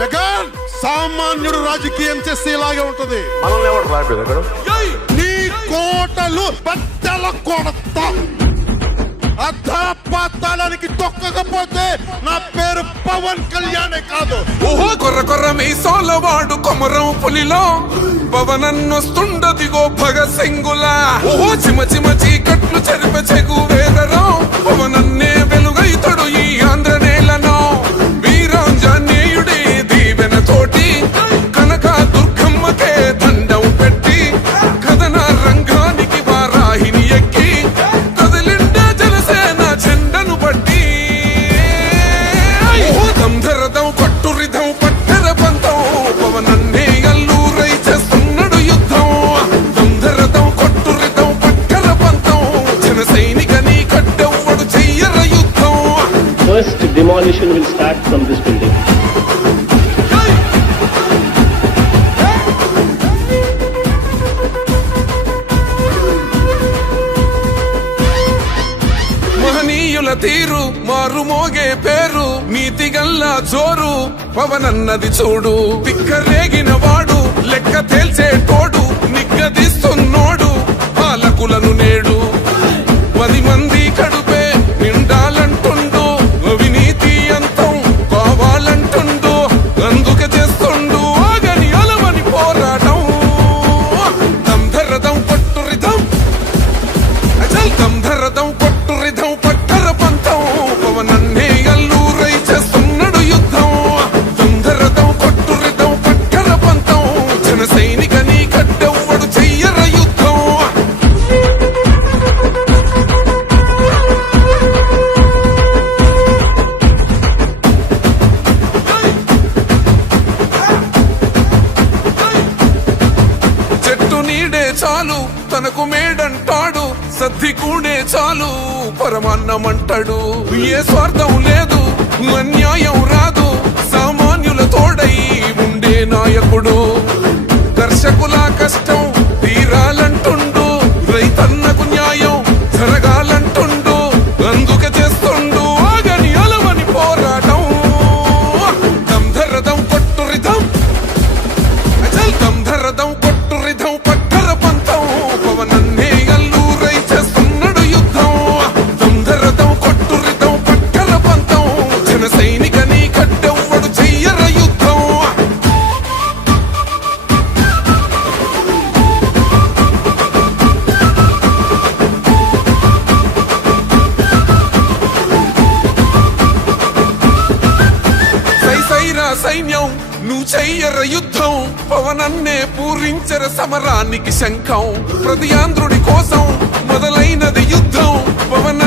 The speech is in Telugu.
జగన్ సామాన్యుడు రాజకీయం చేస్తే ఇలాగే ఉంటది. మనల్ని ఎవరు రాలేదు అక్కడ. నీ కోటలు బద్దల కొడతా. అధాపాతాళానికి తొక్కకపోతే నా పేరు పవన్ కళ్యాణే కాదు. ఓహో కొర్ర కొర్ర మీసాల వాడు కొమరం పులిలో పవనన్నొస్తుండదిగో భగత్ సింగులా. ఓహో చిమ చిమ చీకట్లు చెరిప చెగు వేదరో పవనన్నే వెలుగైతడు ఈ ఆంధ్ర నేలను. వీరాంజనేయుడి దీవెన తోటి కనక దుర్గమ్మకే దండం పెట్టి కథన రంగానికి వారాహిని ఎక్కి కదిలిండ జనసేన జెండను బట్టి. దంధరదం కట్టురిధం పట్టర పంతం పవనన్నే అల్లూరై చేస్తున్నాడు యుద్ధం. దంధరదం కట్టురిధం పట్టర పంతం జన సైనికని కట్టెవ్వడు చెయ్యర యుద్ధం. First demolition will start from this building. మహనీయుల తీరు మారుమోగే పేరు నీతిగల్లా జోరు పవనన్నది చూడు. పిక్కరేగిన వాడు లెక్క తేల్చేటోడు నిగ్గదీస్తున్నోడు పాలకులను నేడు. 10 మంది కడుపే నిండాలంటుండు అవినీతి అంతం కావాలంటుండు. అందుకే చేస్తుండు ఆగని అలవని పోరాటం. దంధరదం కొట్టురిధం అచల్ దంధరదం కొట్టురిధం పట్టర పంతం పవనన్నే అల్లూరై చేస్తున్నాడు యుద్ధం. దంధరదం కొట్టురిధం పట్టర పంతం జన సైనికని కట్టెవ్వడు చెయ్యర యుద్ధం. చెట్టు నీడే చాలు తనకు మేడంటాడు సద్ది కూడే చాలు పరమాన్నమంటాడు. ఏ స్వార్థం లేదు అన్యాయం రాదు సామాన్యుల తోడై ఉండే నాయకుడు. దర్శకుల కష్టం తీరాలంటుండు రైతన్నకు న్యాయం జరగాలంటుండు. అందుకే చేస్తుండు ఆగని అలవని పోరాటం. దంధరదం కొట్టురిధం అచల్ దంధరదం కొట్టురిధం పట్టర పంతం పవనన్నే అల్లూరై చేస్తున్నాడు యుద్ధం. దంధరదం కొట్టురిధం పట్టర పంతం జన సైనికని కట్టెవ్వడు చెయ్యర యుద్ధం. సైసైరా సైన్యం నువ్వు చెయ్యర యుద్ధం పవనన్నే పూరించర సమరానికి శంఖం. ప్రతి ఆంధ్రుడి కోసం మొదలైనది యుద్ధం పవన్